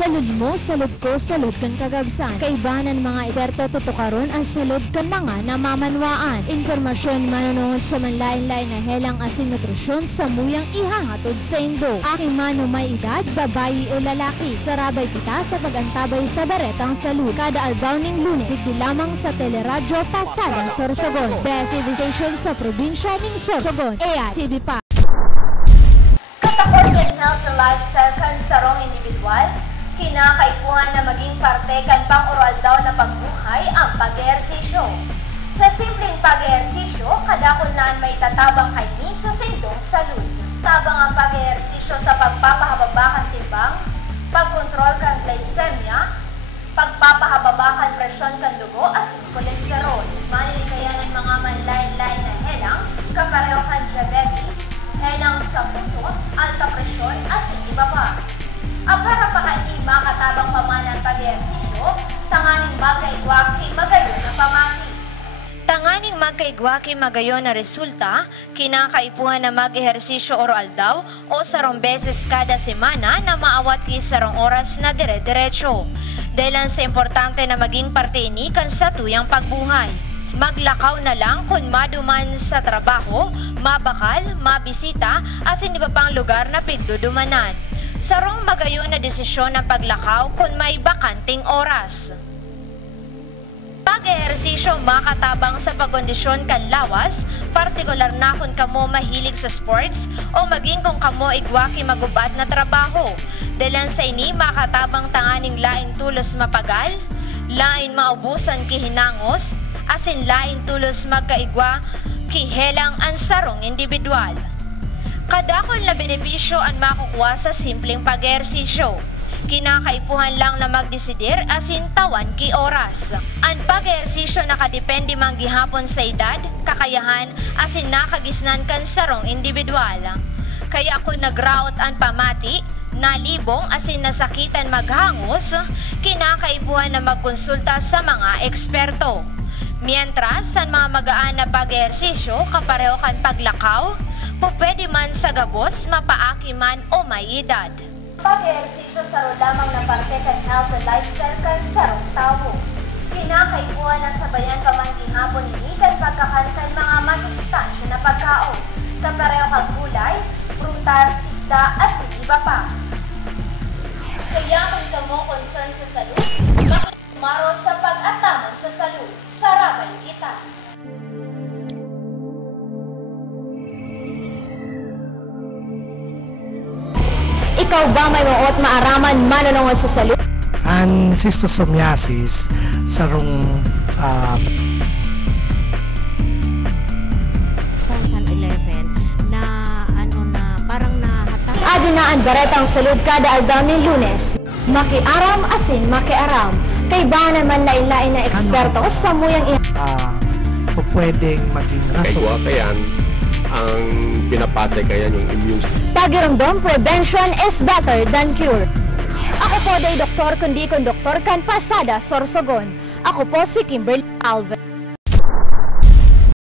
Salud mo, salud ko, salud kan kagabsan. Kaibanan mga iberto tutukaron ang salud kan mga namamanwaan. Informasyon manunungod sa manlain-lain na helang asin nutrisyon sa muyang ihahatod sa Indo. Aking mano may edad, babayi o lalaki. Sarabay kita sa pagantabay sa baretang salud. Kada aldaw ning Lunes, digdi lamang sa teleradyo Pasadang Sorsogon. Best TV station sa probinsya ning Sorsogon. TV pa. Katakot and health and lifestyle kan sarong individual, kinakaipuhan na maging parte kan pang-oral daw na pagbuhay ang pag-ehersisyo. Sa simpleng pag-ehersisyo, kadakol naan may tatabang kaini sa sindong salud. Tabang ang pag-ehersisyo sa pagpapahababakan timbang, pagkontrol kan glycemia, pagpapahababakan presyon kan dugo asin kolesterol. Manilikayan ng mga manlain-lain na helang, kapareho kan diabetes, helang sa puso, alta presyon, asin iba pa. Para pa kaini makatabang pamanang pag-ehersisyo, tanganing magkaigwaki magayon na pamati. Tanganing magkaigwaki magayon na resulta, kinakaipuhan na mag-ehersisyo oral daw o sarong beses kada semana na maawat ki sarong oras na dire-diretso. Dahil sa importante na maging parte ini kan sa tuyang pagbuhay. Maglakaw na lang kung maduman sa trabaho, mabakal, mabisita, asin iba pang lugar na pigdudumanan. Sarong magayon na desisyon ng paglakaw kung may bakanting oras. Pag-ehersisyo makatabang sa pagkondisyon kan lawas, partikular na kung kamo mahilig sa sports o maging kung kamo igwaki magubat na trabaho. Dahil sa ini makatabang tanganing laing tulos mapagal, lain maubusan kihinangos, asin lain tulos magkaigwa kihelang ang sarong individual. Kadakol na benepisyo ang makukuha sa simpleng pag-ehersisyo. Kinakaipuhan lang na magdesidir asin tawan ki oras. Ang pag-ehersisyo nakadepende man gihapon sa edad, kakayahan asin nakagisnan kan sarong individual. Kaya kung nagraot ang pamati, nalibong asin nasakitan maghangos, kinakaipuhan na magkonsulta sa mga eksperto. Mientras, sa mga magaan na pag-ehersisyo, kapareho kan paglakaw, pupwede man sa gabos, mapaaki man o may edad. Pag-ehersisyo saro lamang na parte kan health and lifestyle kan sarong tao. Kinakaipuhan na sabayan pamangkihapon ini kan pagkakankan mga masustansya na pagkaon. Sa pareho kang gulay, prutas, isda, asin iba pa. Kaya kung kamo concern sa salud, bakit umaro sa pag-ataman sa salud? Sarabay kita! Ikaw ba may maot maaraman manunungod sa salud? Ang schistosomiasis sarong 2011 na parang nahatag. Adinaan baretang salud kada aldaw ni Lunes. Makiaram asin makiaram. Kay ba naman lain-lain na eksperto sa muyang pwedeng maging rason. Kaya ang pinapatay kaya yung immune system. Pagiramdam, prevention is better than cure. Ako po day doktor kundi konduktor kan Pasada Sorsogon. Ako po si Kimberly Alves.